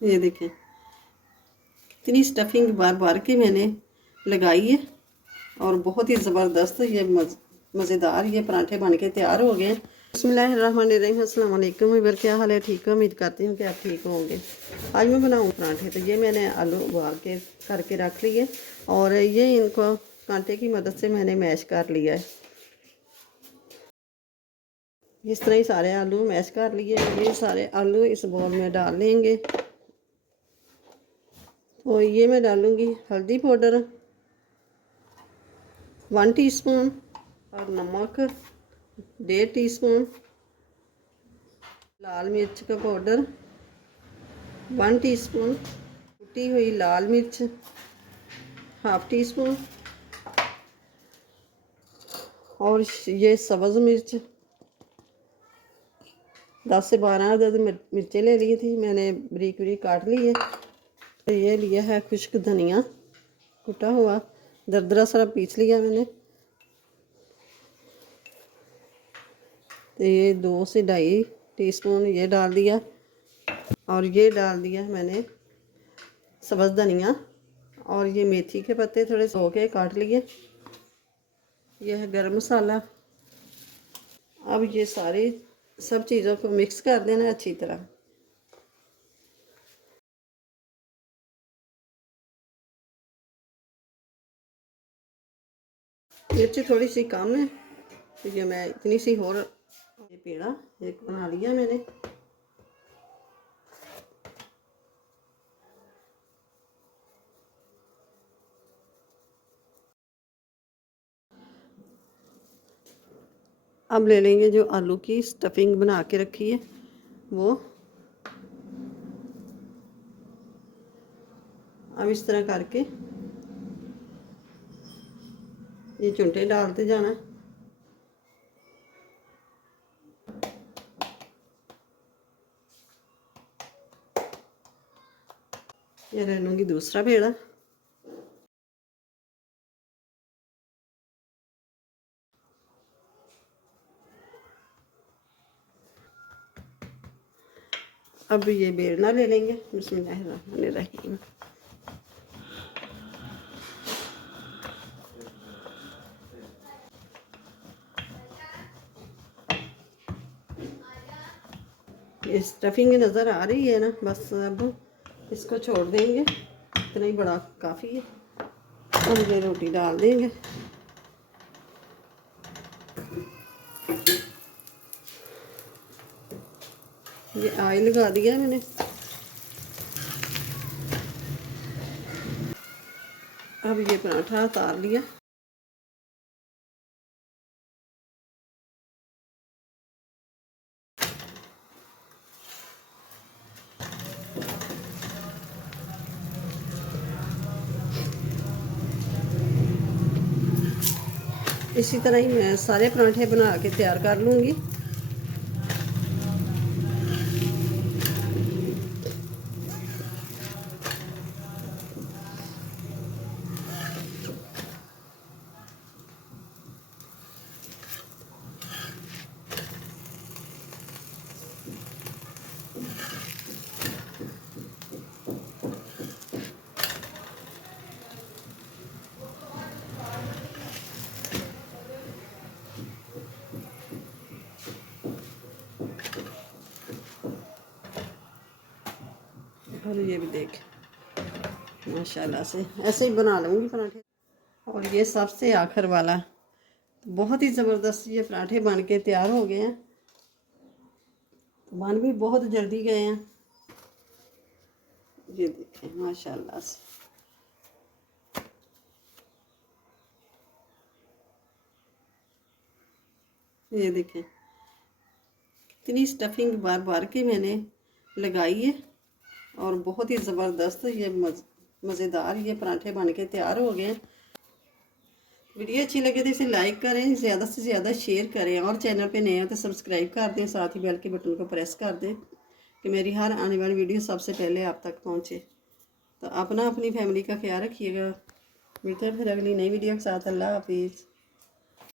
ये देखें कितनी स्टफिंग बार बार के मैंने लगाई है और बहुत ही ज़बरदस्त ये मज़ेदार ये पराठे बन के तैयार हो गए। बिस्मिल्लाहिर्रहमानिर्रहीम, अस्सलाम वालेकुम। वीवर क्या हाल है? ठीक है, उम्मीद करती हूँ कि आप ठीक होंगे। आज मैं बनाऊँ पराठे। तो ये मैंने आलू उबाल के करके रख लिए और ये इनको कांटे की मदद से मैंने मैश कर लिया है। इस तरह ही सारे आलू मैश कर लिए। ये सारे आलू इस बाउल में डाल लेंगे। तो ये मैं डालूँगी हल्दी पाउडर 1 टीस्पून और नमक 1.5 टीस्पून, लाल मिर्च का पाउडर 1 टीस्पून, कुटी हुई लाल मिर्च 1/2 टीस्पून और ये सब्ज़ मिर्च 10 से 12 अदद मिर्चें ले ली थी मैंने, बारीक बारीक काट ली है। तो ये लिया है खुश्क धनिया कुटा हुआ, दरदरा सारा पीस लिया मैंने। तो ये 2 से 2.5 टीस्पून ये डाल दिया और ये डाल दिया मैंने सब्ज़ धनिया और ये मेथी के पत्ते थोड़े सो के काट लिए। यह है गरम मसाला। अब ये सारी सब चीज़ों को मिक्स कर देना अच्छी तरह। मिर्ची थोड़ी सी कम है तो ये मैं इतनी सी और ये पेड़ा एक बना लिया मैंने। अब ले लेंगे जो आलू की स्टफिंग बना के रखी है वो। अब इस तरह करके ये चुंटे डालते जाना। ये ले लूँगी दूसरा पेड़ा। अब ये बेलना ले लेंगे। बिस्मिल्लाहिर्रहमानिर्रहीम। ये स्टफिंग नज़र आ रही है ना, बस अब इसको छोड़ देंगे, इतना ही बड़ा काफ़ी है। अब ये रोटी डाल देंगे। ये ऑयल लगा दिया मैंने। अब ये पराठा उतार लिया। इसी तरह ही मैं सारे पराठे बना के तैयार कर लूँगी। और ये भी देख माशाल्लाह से ऐसे ही बना लूँगी पराठे। और ये सबसे आखिर वाला बहुत ही ज़बरदस्त ये पराठे बन के तैयार हो गए हैं। बन भी बहुत जल्दी गए हैं। ये देखें माशाल्लाह से। ये देखें कितनी स्टफिंग बार बार के मैंने लगाई है और बहुत ही ज़बरदस्त ये मज़ेदार ये पराठे बन के तैयार हो गए। वीडियो अच्छी लगे तो इसे लाइक करें, ज़्यादा से ज़्यादा शेयर करें और चैनल पे नए हैं तो सब्सक्राइब कर दें, साथ ही बेल के बटन को प्रेस कर दें कि मेरी हर आने वाली वीडियो सबसे पहले आप तक पहुँचे। तो अपना अपनी फैमिली का ख्याल रखिएगा। मिलते हैं फिर अगली नई वीडियो के साथ। अल्लाह हाफिज़।